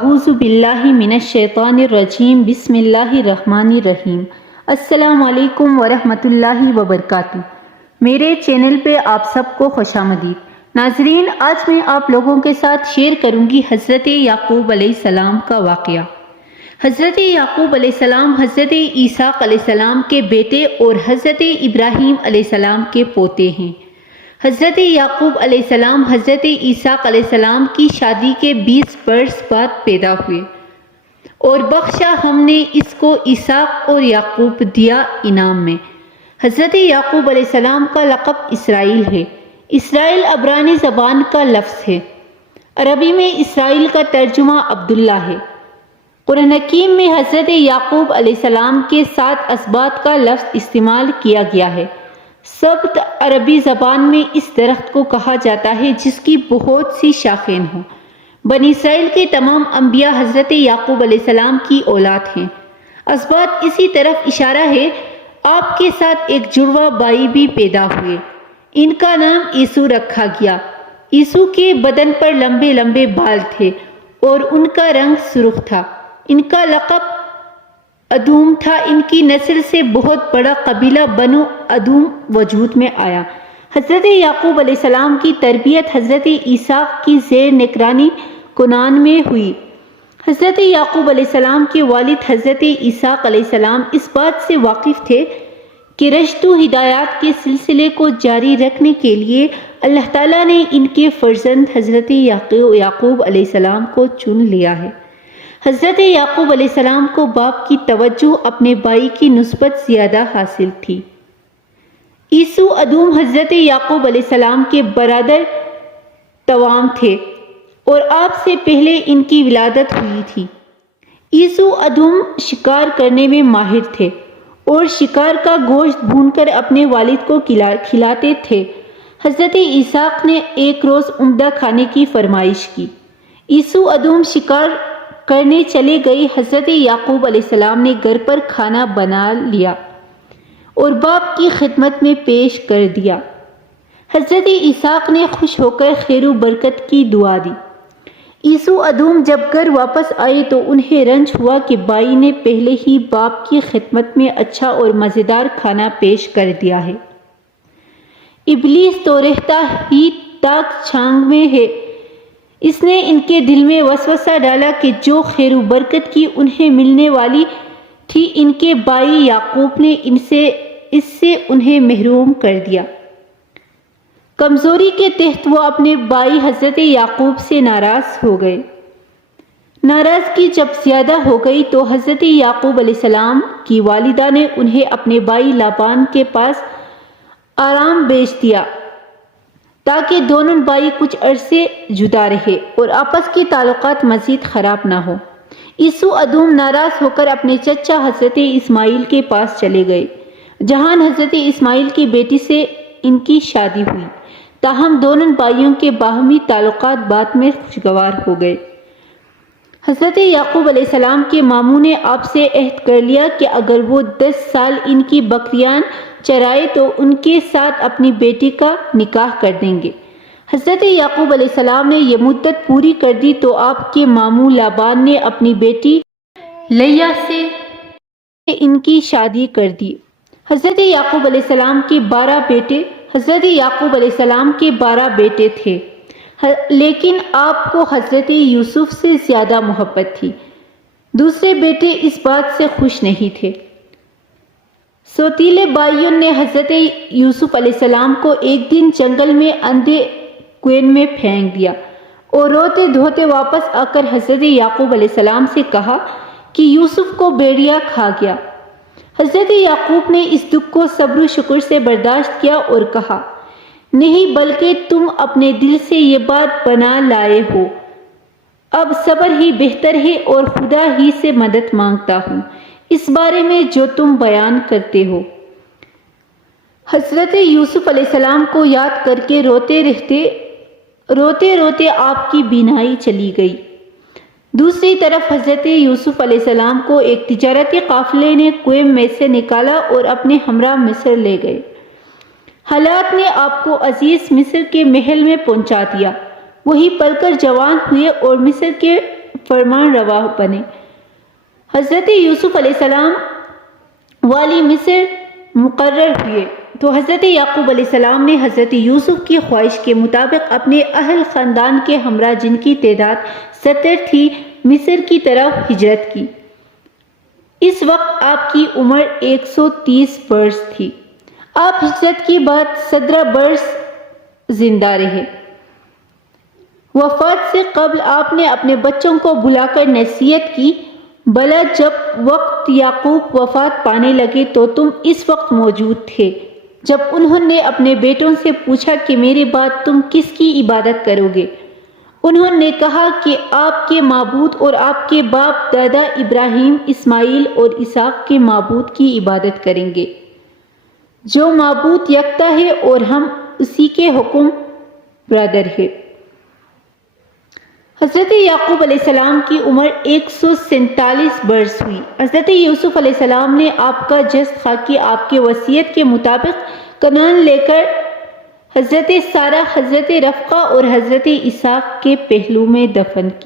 اعوذ باللہ من الشیطان الرجیم بسم اللہ الرحمن الرحیم۔ السلام علیکم ورحمۃ اللہ وبرکاتہ۔ میرے چینل پہ آپ سب کو خوش آمدید۔ ناظرین، آج میں آپ لوگوں کے ساتھ شیئر کروں گی حضرت یعقوب علیہ السلام کا واقعہ۔ حضرت یعقوب علیہ السلام حضرت اسحاق علیہ السلام کے بیٹے اور حضرت ابراہیم علیہ السلام کے پوتے ہیں۔ حضرت یعقوب علیہ السلام حضرت اسحاق علیہ السلام کی شادی کے 20 برس بعد پیدا ہوئے اور بخشا ہم نے اس کو اسحاق اور یعقوب دیا انعام میں۔ حضرت یعقوب علیہ السلام کا لقب اسرائیل ہے۔ اسرائیل عبرانی زبان کا لفظ ہے۔ عربی میں اسرائیل کا ترجمہ عبداللہ ہے۔ قرآن حکیم میں حضرت یعقوب علیہ السلام کے 7 اسباط کا لفظ استعمال کیا گیا ہے۔ سبت عربی زبان میں اس درخت کو کہا جاتا ہے جس کی بہت سی شاخیں ہوں۔ بنی اسرائیل کے تمام انبیاء حضرت یعقوب علیہ السلام کی اولاد ہیں۔ اسباط اسی طرف اشارہ ہے۔ آپ کے ساتھ ایک جڑواں بھائی بھی پیدا ہوئے۔ ان کا نام یسوع رکھا گیا۔ یسوع کے بدن پر لمبے لمبے بال تھے اور ان کا رنگ سرخ تھا۔ ان کا لقب ادوم تھا۔ ان کی نسل سے بہت بڑا قبیلہ بنو ادوم وجود میں آیا۔ حضرت یعقوب علیہ السلام کی تربیت حضرت اسحاق کی زیر نگرانی کنعان میں ہوئی۔ حضرت یعقوب علیہ السلام کے والد حضرت اسحاق علیہ السلام اس بات سے واقف تھے کہ رشد و ہدایات کے سلسلے کو جاری رکھنے کے لیے اللہ تعالیٰ نے ان کے فرزند حضرت یعقوب علیہ السلام کو چن لیا ہے۔ حضرت یعقوب علیہ السلام کو باپ کی توجہ اپنے بھائی کی نسبت زیادہ حاصل تھی۔ یسوع ادوم حضرت یعقوب علیہ السلام کے برادر توام تھے اور آپ سے پہلے ان کی ولادت ہوئی تھی۔ یسوع ادوم شکار کرنے میں ماہر تھے اور شکار کا گوشت بھون کر اپنے والد کو کھلاتے تھے۔ حضرت اسحاق نے ایک روز عمدہ کھانے کی فرمائش کی۔ یسوع ادوم شکار کرنے چلے گئے۔ حضرت یعقوب علیہ السلام نے گھر پر کھانا بنا لیا اور باپ کی خدمت میں پیش کر دیا۔ حضرت اسحاق نے خوش ہو کر خیر و برکت کی دعا دی۔ یسوع ادوم جب گھر واپس آئے تو انہیں رنج ہوا کہ بھائی نے پہلے ہی باپ کی خدمت میں اچھا اور مزیدار کھانا پیش کر دیا ہے۔ ابلیس تو رہتا ہی تاک چھانگ میں ہے۔ اس نے ان کے دل میں وسوسہ ڈالا کہ جو خیر و برکت کی انہیں ملنے والی تھی ان کے بھائی یعقوب نے اس سے انہیں محروم کر دیا۔ کمزوری کے تحت وہ اپنے بھائی حضرت یعقوب سے ناراض ہو گئے۔ ناراضگی جب زیادہ ہو گئی تو حضرت یعقوب علیہ السلام کی والدہ نے انہیں اپنے بھائی لابان کے پاس آرام بھیج دیا تاکہ دونوں بھائی کچھ عرصے جدا رہے اور آپس کے تعلقات مزید خراب نہ ہو۔ یسوع ادوم ناراض ہو کر اپنے چچا حضرت اسماعیل کے پاس چلے گئے جہاں حضرت اسماعیل کی بیٹی سے ان کی شادی ہوئی۔ تاہم دونوں بھائیوں کے باہمی تعلقات بعد میں خوشگوار ہو گئے۔ حضرت یعقوب علیہ السلام کے ماموں نے آپ سے عہد کر لیا کہ اگر وہ 10 سال ان کی بکریاں چرائے تو ان کے ساتھ اپنی بیٹی کا نکاح کر دیں گے۔ حضرت یعقوب علیہ السلام نے یہ مدت پوری کر دی تو آپ کے ماموں لابان نے اپنی بیٹی لیا سے ان کی شادی کر دی۔ حضرت یعقوب علیہ السلام کے 12 بیٹے تھے لیکن آپ کو حضرت یوسف سے زیادہ محبت تھی۔ دوسرے بیٹے اس بات سے خوش نہیں تھے۔ سوتیلے بھائیوں نے حضرت یوسف علیہ السلام کو ایک دن جنگل میں اندھے کنویں میں پھینک دیا اور روتے دھوتے واپس آ کر حضرت یعقوب علیہ السلام سے کہا کہ یوسف کو بھیڑیا کھا گیا۔ حضرت یعقوب نے اس دکھ کو صبر و شکر سے برداشت کیا اور کہا، نہیں بلکہ تم اپنے دل سے یہ بات بنا لائے ہو۔ اب صبر ہی بہتر ہے اور خدا ہی سے مدد مانگتا ہوں اس بارے میں جو تم بیان کرتے ہو۔ حضرت یوسف علیہ السلام کو یاد کر کے روتے روتے آپ کی بینائی چلی گئی۔ دوسری طرف حضرت یوسف علیہ السلام کو ایک تجارتی قافلے نے کنویں میں سے نکالا اور اپنے ہمراہ مصر لے گئے۔ حالات نے آپ کو عزیز مصر کے محل میں پہنچا دیا۔ وہی پل کر جوان ہوئے اور مصر کے فرمان روا بنے۔ حضرت یوسف علیہ السلام والی مصر مقرر ہوئے تو حضرت یعقوب علیہ السلام نے حضرت یوسف کی خواہش کے مطابق اپنے اہل خاندان کے ہمراہ، جن کی تعداد 70 تھی، مصر کی طرف ہجرت کی۔ اس وقت آپ کی عمر 130 برس تھی۔ آپ ہجرت کے بعد 17 برس زندہ رہے۔ وفات سے قبل آپ نے اپنے بچوں کو بلا کر نصیحت کی، بھلا جب وقت یعقوب وفات پانے لگے تو تم اس وقت موجود تھے جب انہوں نے اپنے بیٹوں سے پوچھا کہ میرے بعد تم کس کی عبادت کرو گے؟ انہوں نے کہا کہ آپ کے معبود اور آپ کے باپ دادا ابراہیم، اسماعیل اور اسحاق کے معبود کی عبادت کریں گے، جو معبود یکتا ہے اور ہم اسی کے حکم برادر ہیں۔ حضرت یعقوب علیہ السلام کی عمر 147 برس ہوئی۔ حضرت یوسف علیہ السلام نے آپ کا جسد خواہ کہ آپ کے وصیت کے مطابق کنعان لے کر حضرت سارہ، حضرت رفقہ اور حضرت اسحاق کے پہلو میں دفن کی۔